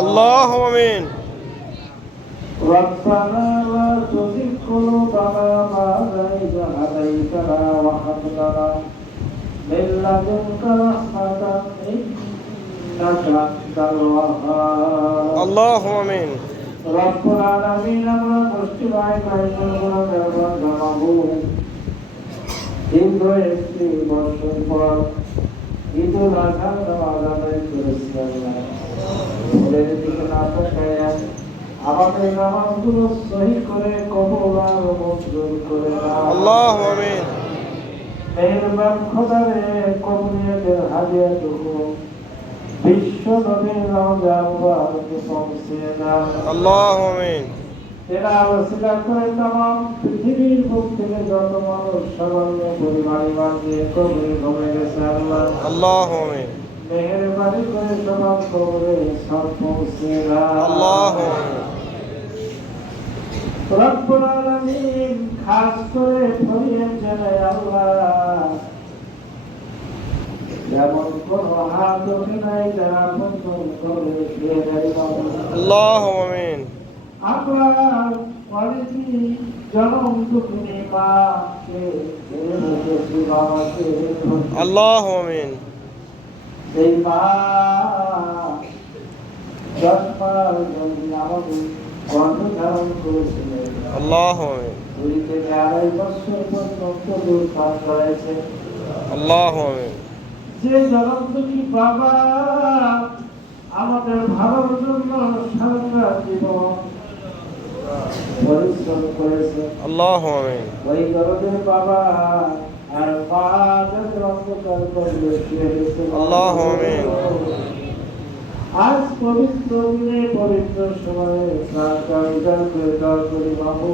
اللهم آمين. ربنا لا تزغ قلوبنا بعد إذ هديتنا وهب لنا من لدنك رحمة إنك أنت الوهاب. اللهم آمين. رب العالمين আমরা মুষ্টিবায় কায়নাগুলো ব্যবহার জানাবো। দীর্ঘ একটি বছর পর ঈদুল আজহার নামাজ আদায় করেছি আল্লাহ। ওদের দিকে না তাকায় আমাদের নামাজগুলো সহি করে কবুল আর মঞ্জুর করে নাও। اللهم آمين. মেহেরবান খোদা রে কবুলিয়াতের হাদিয়াটুকু বিশ্ব নবীর রওজা মুবারকে পৌঁছে দাও। اللهم آمين. এরা ওসিলা করে तमाम পৃথিবীর বুক থেকে যত মানুষ সামান্য পরিমাণে বাঁচিয়ে কবরে ঘুমে গেছে আল্লাহ। اللهم آمين. মেহেরবানি করে সবার কবরে সব পৌঁছে দাও। اللهم آمين. রব্বুল আলামিন খাস করে ফরিয়াদ জানাই আল্লাহ, যেমন কোন হাত ওঠে নাই যারা বন্ধন করে শুয়ে যায় اللهم آمين. আমরা অনেকই জনম দুঃখিনী মাকে রেখেছি বাবাকে। اللهم آمين. সেই মা 10 মাস জমি আমাদের গর্ভ ধারণ করেছিলেন। اللهم آمين. 2 থেকে 2.5 বছর পর্যন্ত দুর্পান করেছে। اللهم آمين. যে জনম দুঃখী বাবা আমাদের ভালোর জন্য সারা জীবন পরিশ্রম করেছে। اللهم آمين. ওই গরদের বাবা আর মা যাদের অন্ধকার করবে শুয়ে গেছে। اللهم آمين. আজ পবিত্র দিনে পবিত্র সময়ে সাকার উজাড় করে দর করি বাবু।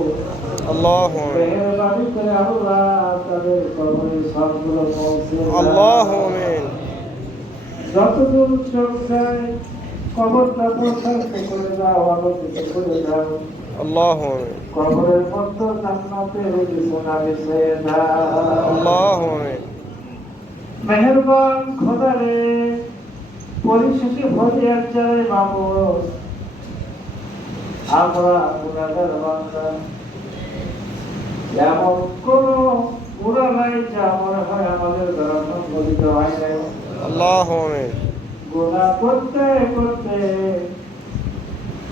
اللهم آمين. মেহেরবানি করে আল্লাহ তাদের কবরে সবগুলো পৌঁছে দাও। اللهم آمين. যতদূর চোখ যায় কবরটা প্রশস্ত করে দাও, আলোকিত করে দাও। اللهم آمين. কবরের মধ্যে জান্নাতের বিছানা বিছিয়ে দাও। اللهم آمين. মেহেরবান খোদা রে পরিশেষে ফরিয়াদ জানাই মাবুদ, আমরা গুনাহগার বান্দা, এমন কোন গুনাহ নাই যা মনে হয় আমাদের দ্বারা সংঘটিত হয় নাই। اللهم آمين. গুনাহ করতে করতে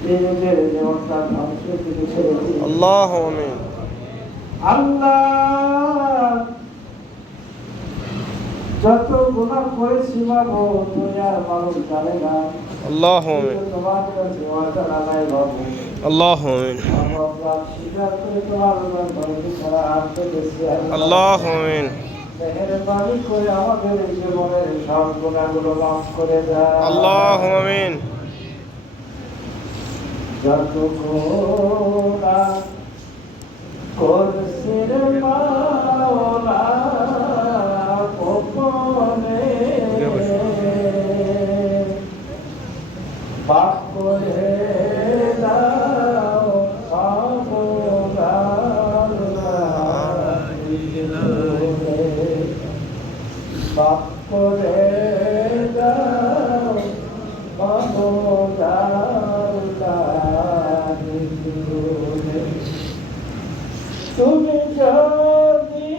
নিজেদের জীবনটা ধ্বংস করে ফেলেছি। اللهم آمين. আল্লাহ যত গুনাহ করেছি বাবু দুনিয়ার মানুষ জানে না। اللهم آمين. তোমার কাছে অজানা নাই বাবু। اللهم آمين. আমরা স্বীকার করে তোমার ধর্মী ছাড়া আসতে গেছি। اللهم آمين. মেহেরবানি করে আমাদের জীবনের সব গুনাহগুলো মাফ করে দাও। اللهم آمين. যত গুনাহ করছি রে মাওলা গোপনে, পাপ করে দাও সাবধান পাপ করে দাও সাবধান। তুমি যদি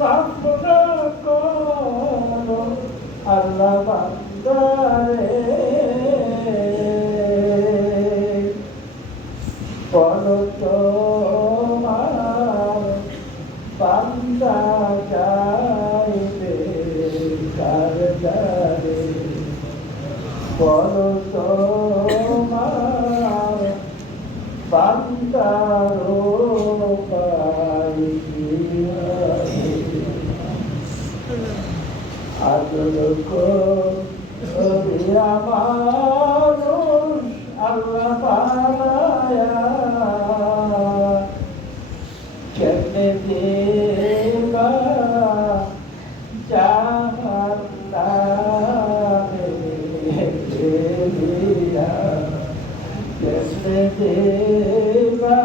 পাপ না করো আল্লাহ বান্দারে বলো তোমার বান্দা যাইবে কার দ্বারে, বলো তোমার বান্দার উপায় কি আছে। আদর করি মানুষ আল্লাহ বানায়া, কেমনে দেবা জাহান্নামে ফেলিয়া, কেমনে দেবা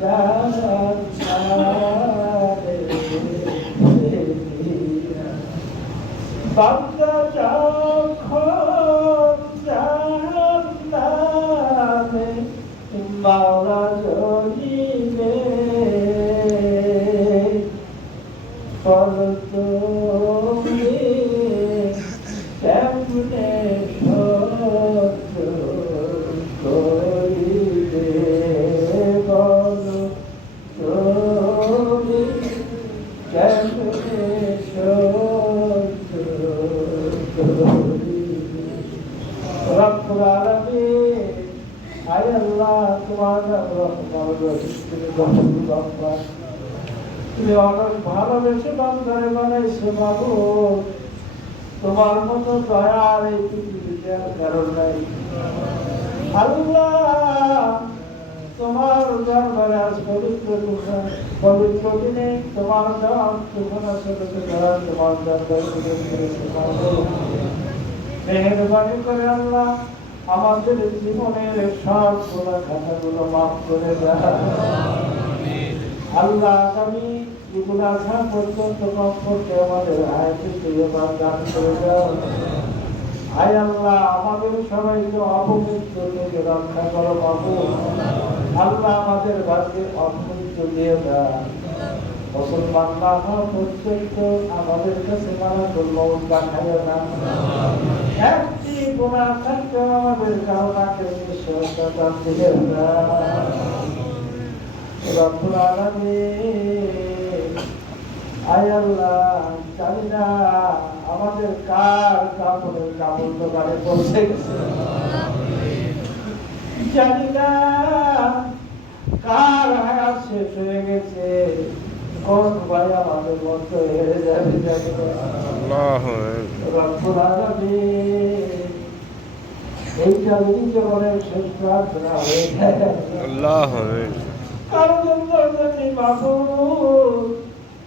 জাহান্নামে ফেলিয়া। বান্দা যখন জান্নাতে মাওলা জড়িবে ফল তুমি কেমনে সহ্য করিবে বল তুমি কেমনে সহ্য করিবে রব্বুল আলামিন আয় আল্লাহ তোমার রহমান রহিম তুমি গফুর গফফার তুমি অনেক ভালোবেসে বান্দারে বানাইছো মাবুদ তোমার মতো দয়ার এই পৃথিবীতে আর কারণ নাই আল্লাহ তোমার দরবারে আজ পবিত্র দিনে তোমার দান তোমার সাথে তোমার দরবারে মেহেরবানি করে আল্লাহ আমাদের জীবনের সব গুনাহ খাতাগুলো মাফ করে দাও আল্লাহ আগামী ঈদুল আজহা পর্যন্ত কমপক্ষে আমাদের হায়াতে তৈয়বা দান করে দাও আয় আল্লাহ আমাদের সবাইকে অপমৃত্যু থেকে রক্ষা করো মাবুদ আল্লাহ আমাদের ভাগ্যে অপমৃত্যু দিয়ে দাও মুসলমান না হওয়া পর্যন্ত আমাদের কাছে মারাত্মক মৌত পাঠাইও না একটি গুনাহ থাকতে আমাদের কাউকে নিঃশ্বাসতা দিয়ে দাও রব্বুল আলামিন আয় আল্লাহ জানি না আমাদের কার কাপড়ের কাপড় দোকানে পৌঁছে গেছে জানি না কার হায়াত শেষ হয়ে গেছে কোন ভাই আমাদের মতো হেরে যাবে জানি না রব্বুল আলামিন এইটা যদি জীবনের শেষ প্রার্থনা হয়ে যায় কারো জন্য মাবুদ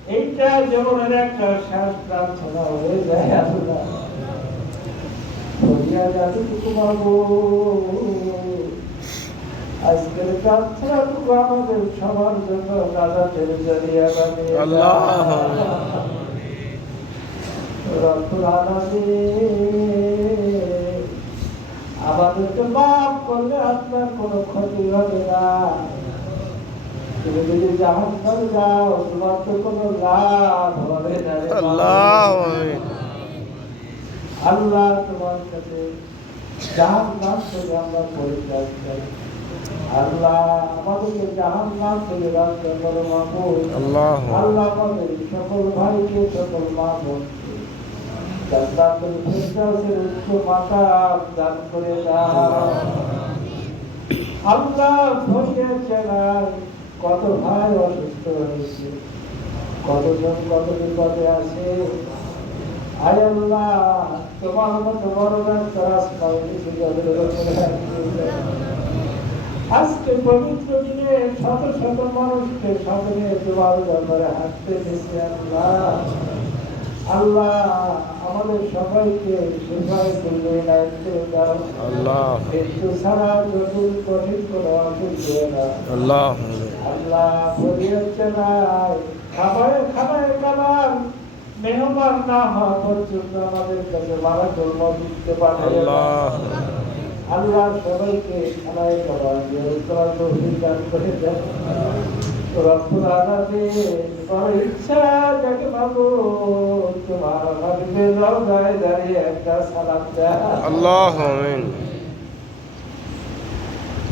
এইটা জীবনের একটা শেষ প্রার্থনা হয়ে যায় আল্লাহ আজকের প্রার্থনাটুকু আমাদের সবার জন্য নাজাতের জরিয়া বানিয়ে রব্বুল আলামিন আমাদেরকে মাফ করলে আপনার কোনো ক্ষতি হবে না তুমি যদি জাহান্নামে যাও তোমার তো কোনো লাভ হবে না আল্লাহ তোমার কাছে জাহান্নাম থেকে আমরা পরিত্রাণ চাই আল্লাহ আমাদেরকে জাহান্নাম থেকে রক্ষা করো মাবুদ আল্লাহ আমাদের সকল ভাইকে সকল মা বোনকে জান্নাতুল ফিরদাউসের উচ্চ মাকাম দান করে দাও আল্লাহ ভরিয়ে চালায় কত ভাই অসুস্থ হয়েছে কতজন কত বিপদে আছে আয় আল্লাহ তোমার মতো বড় আজকে পবিত্র দিনে শত শত মানুষকে সামনে তোমার দরবারে হাঁটতে দিচ্ছে আল্লাহ আল্লাহ আমাদের সবাইকে সেভাবে করলে দায়িত্ব দাও আল্লাহ মৃত্যু ছাড়া জটিল কঠিন কোনো অসুখ না আল্লাহ আল্লাহ পরিহচ্ছে নাই খাবায় খাবার মেহমান না হওয়া পর্যন্ত আমাদের কাছে মারা জন্ম দিতে পারে আল্লাহ সবাইকে খানায় খাবার করার তৌফিক দান করে দেন রব্বুল আলামিন বড় ইচ্ছা যাকে মাবুদ তোমার হাবিবের রওজায় দাঁড়িয়ে একটা সালাম দেয় আল্লাহু আমিন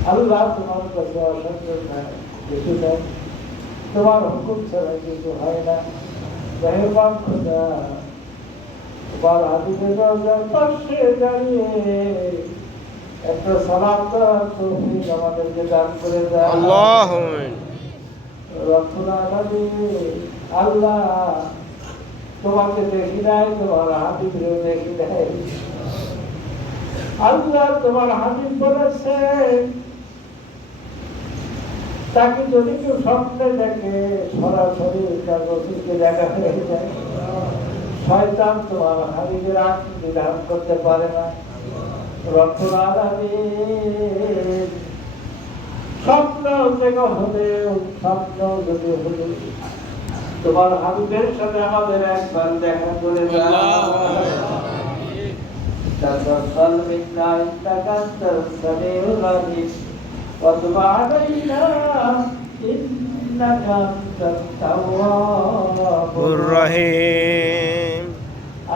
আল্লাহ তোমার কাছে অসংখ্য নাই কিছু নেই তোমার হুকুম ছাড়া কিছু হয় না মেহরবান খোদা তোমার হাবিবের রওজার পাশে দাঁড়িয়ে একটা সালাম দেওয়ার তৌফিক আমাদেরকে দান করে দেয় আল্লাহু আমিন রব্বুল আলামিন আল্লাহ তোমাকে দেখি নাই তোমার হাবিবকে দেখি নাই আল্লাহ তোমার হাবিব বলেছে তাকে যদি কেউ স্বপ্নে দেখে সরাসরি তার রসুলকে দেখা হয়ে যায় শয়তান তোমার হাবিবের আকৃতি ধারণ করতে পারে না রব্বুল আলামিন স্বপ্ন থেকে হলেও স্বপ্ন যদি হলে তোমার হাবিবের সাথে আমাদের একবার দেখা করে দাও منا إنك أنت السميع العليم وتب علينا إنك أنت التواب الرحيم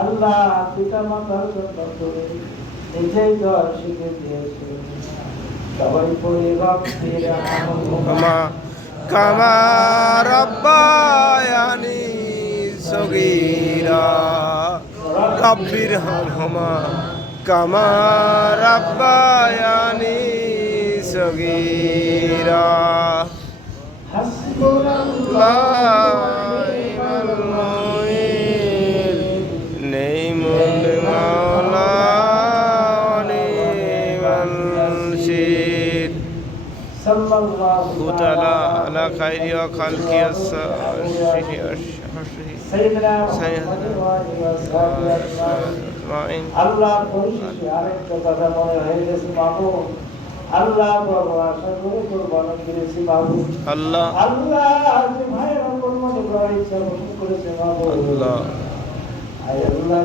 আল্লাহ পিতা মাতার জন্য তুমি নিজেই দোয়া শিখে দিয়েছো সবাই পড়ে রব্বির كما كما ربياني صغيرا رب ارحمهما كما ربياني صغيرا تعالى على خير وخلق سيدنا আল্লাহ পরিশেষে আরেকটা কথা মনে হয়ে গেছে মামুন আল্লাহ বড় আশা করে কোরবানি করেছি মামুন আল্লাহ আল্লাহ যে ভাইয়েরা কোরবানি করার ইচ্ছা পোষণ করেছে মামুন আল্লাহ আয় আল্লাহ